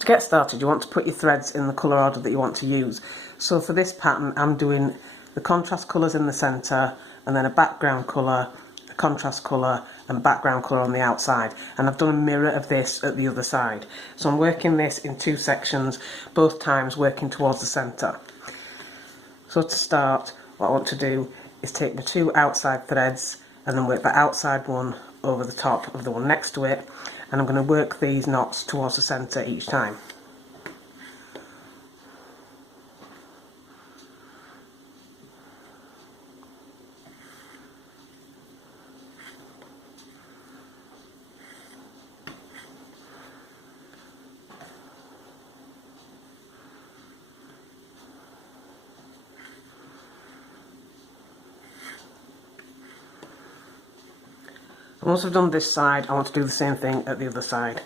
To get started, you want to put your threads in the colour order that you want to use. So for this pattern, I'm doing the contrast colours in the centre, and then a background colour, a contrast colour, and background colour on the outside. And I've done a mirror of this at the other side. So I'm working this in 2 sections, both times working towards the centre. So to start, what I want to do is take the 2 outside threads and then work the outside one over the top of the one next to it, and I'm going to work these knots towards the centre each time. Once I've done this side, I want to do the same thing at the other side.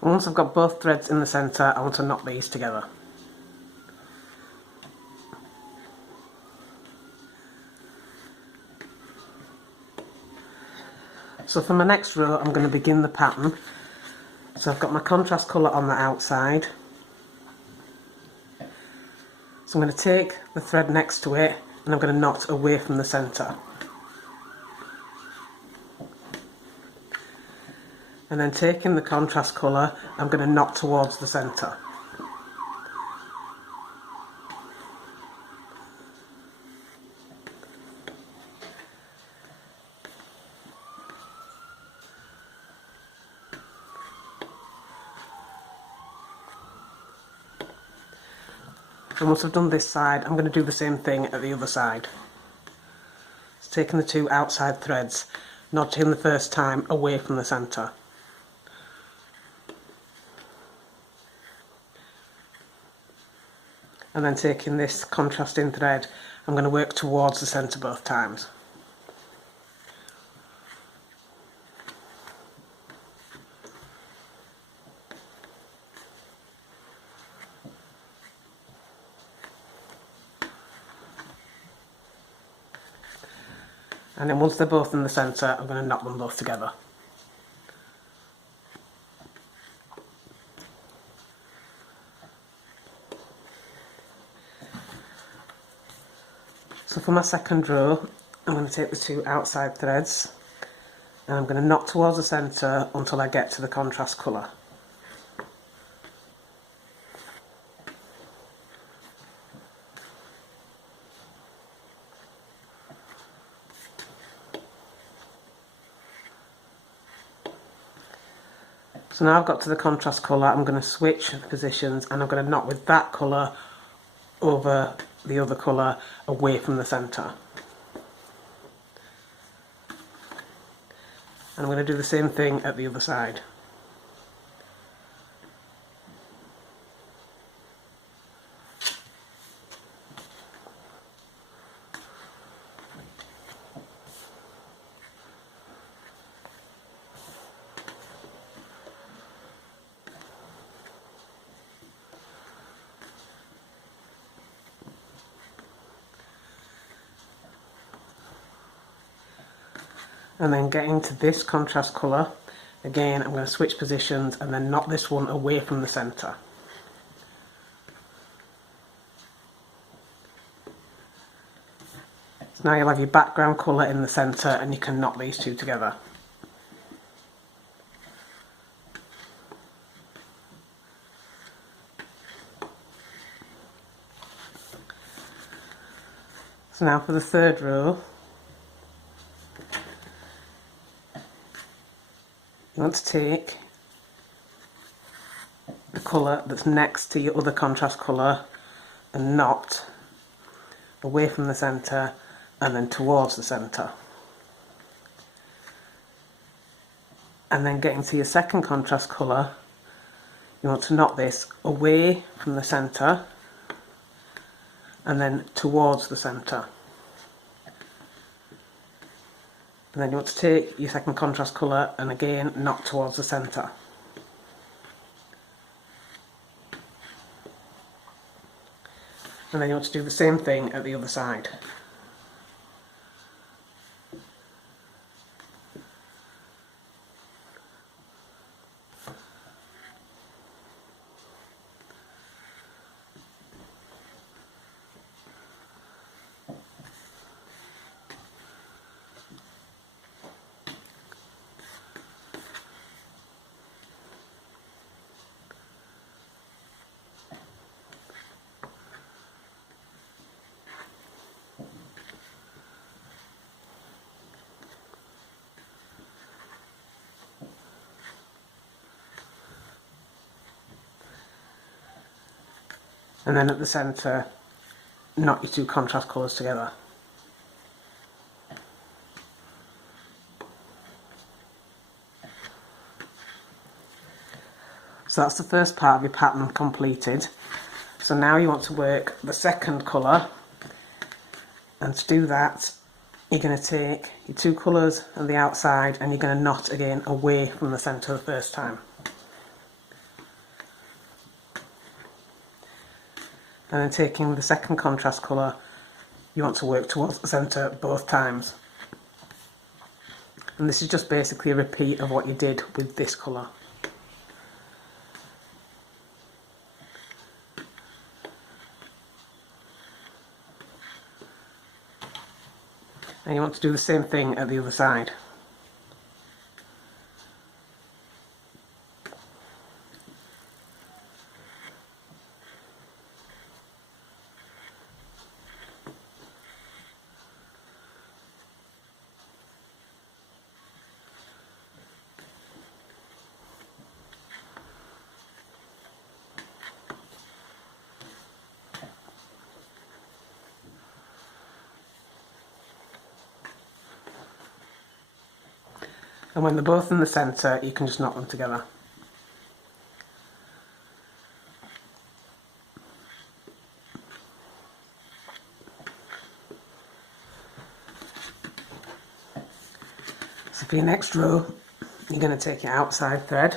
Once I've got both threads in the centre, I want to knot these together. So for my next row, I'm going to begin the pattern. So I've got my contrast colour on the outside. So I'm going to take the thread next to it and I'm going to knot away from the centre. And then taking the contrast colour, I'm going to knot towards the centre. And once I've done this side, I'm going to do the same thing at the other side. So taking the 2 outside threads, knotting the first time away from the centre. And then taking this contrasting thread, I'm going to work towards the centre both times. And then once they're both in the centre, I'm going to knot them both together. So for my second row, I'm going to take the 2 outside threads and I'm going to knot towards the centre until I get to the contrast colour. So now I've got to the contrast colour, I'm going to switch the positions and I'm going to knot with that colour over the other colour away from the centre. And I'm going to do the same thing at the other side. And then getting to this contrast colour, again I'm going to switch positions and then knot this one away from the centre. So now you'll have your background colour in the centre and you can knot these 2 together. So now for the third row, you want to take the colour that's next to your other contrast colour and knot away from the centre and then towards the centre. and then getting to your second contrast colour, you want to knot this away from the centre and then towards the centre. And then you want to take your second contrast colour and again knot towards the centre. And then you want to do the same thing at the other side. And then at the centre, knot your two contrast colours together. So that's the first part of your pattern completed. So now you want to work the second colour, and to do that you're going to take your two colours on the outside and you're going to knot again away from the centre the first time. And then taking the second contrast colour, you want to work towards the centre both times. And this is just basically a repeat of what you did with this colour. And you want to do the same thing at the other side. And when they're both in the centre, you can just knot them together. So for your next row, you're going to take your outside thread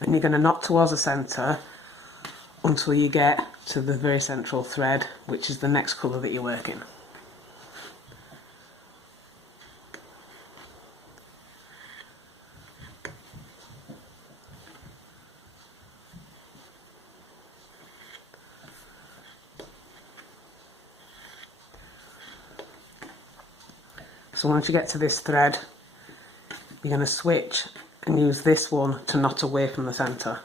and you're going to knot towards the centre until you get to the very central thread, which is the next colour that you're working. So once you get to this thread, you're going to switch and use this one to knot away from the centre.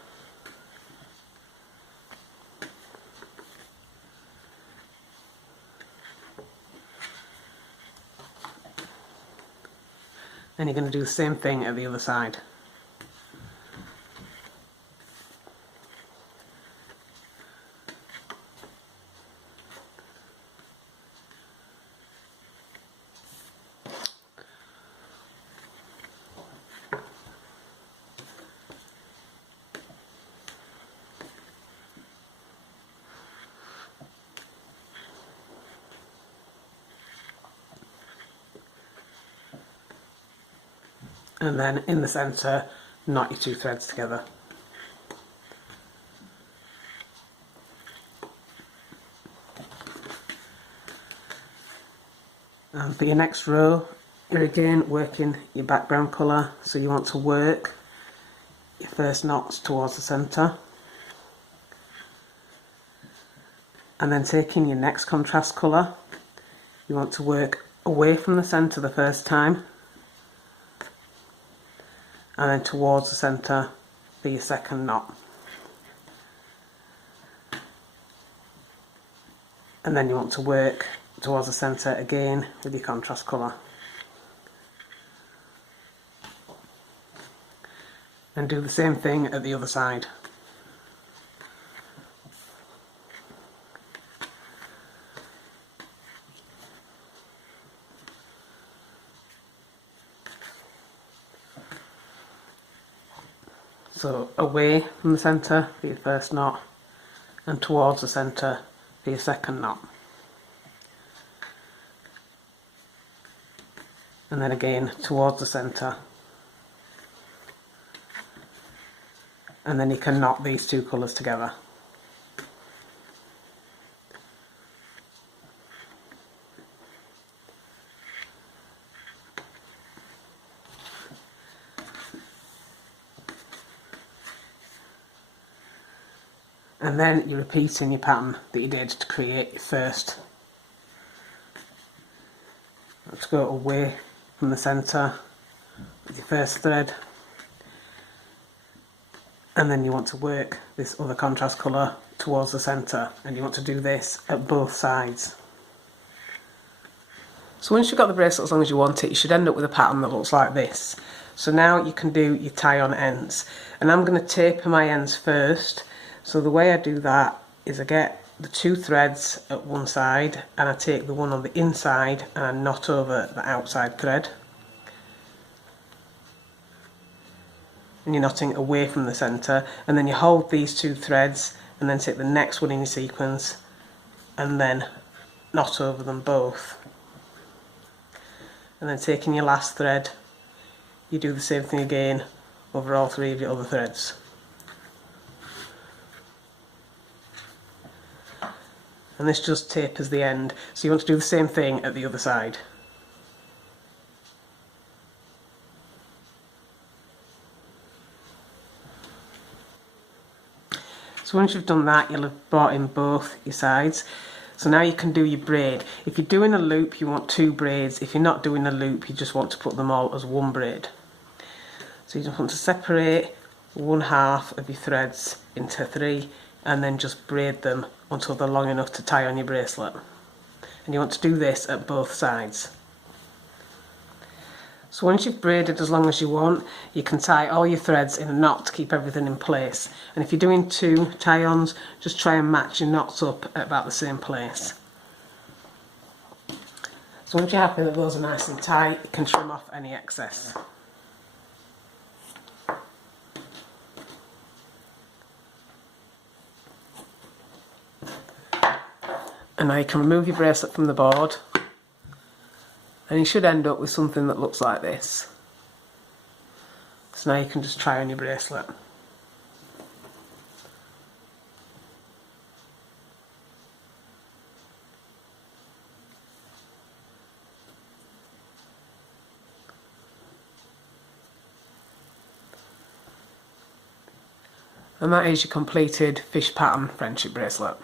And you're going to do the same thing at the other side. And then in the centre, knot your two threads together. And for your next row, you're again working your background colour, so you want to work your first knots towards the centre. And then taking your next contrast colour, you want to work away from the centre the first time, and then towards the centre for your second knot. And then you want to work towards the centre again with your contrast colour. And do the same thing at the other side. So away from the centre for your first knot and towards the centre for your second knot. And then again towards the centre. And then you can knot these two colours together. And then you're repeating your pattern that you did to create your first. Let's go away from the centre with your first thread, and then you want to work this other contrast colour towards the centre, and you want to do this at both sides. So once you've got the bracelet as long as you want it, you should end up with a pattern that looks like this. So now you can do your tie-on ends, and I'm going to taper my ends first. So the way I do that is I get the two threads at one side and I take the one on the inside and I knot over the outside thread. And you're knotting away from the centre, and then you hold these two threads and then take the next one in your sequence and then knot over them both. And then taking your last thread, you do the same thing again over all three of your other threads. And this just tapers the end, so you want to do the same thing at the other side. So once you've done that, you'll have brought in both your sides. So now you can do your braid. If you're doing a loop, you want two braids. If you're not doing a loop, you just want to put them all as one braid. So you just want to separate one half of your threads into three and then just braid them until they're long enough to tie on your bracelet. And you want to do this at both sides. So once you've braided as long as you want, you can tie all your threads in a knot to keep everything in place. And if you're doing two tie-ons, just try and match your knots up at about the same place. So once you're happy that those are nice and tight, you can trim off any excess. And now you can remove your bracelet from the board, and you should end up with something that looks like this. So now you can just try on your bracelet. And that is your completed fish pattern friendship bracelet.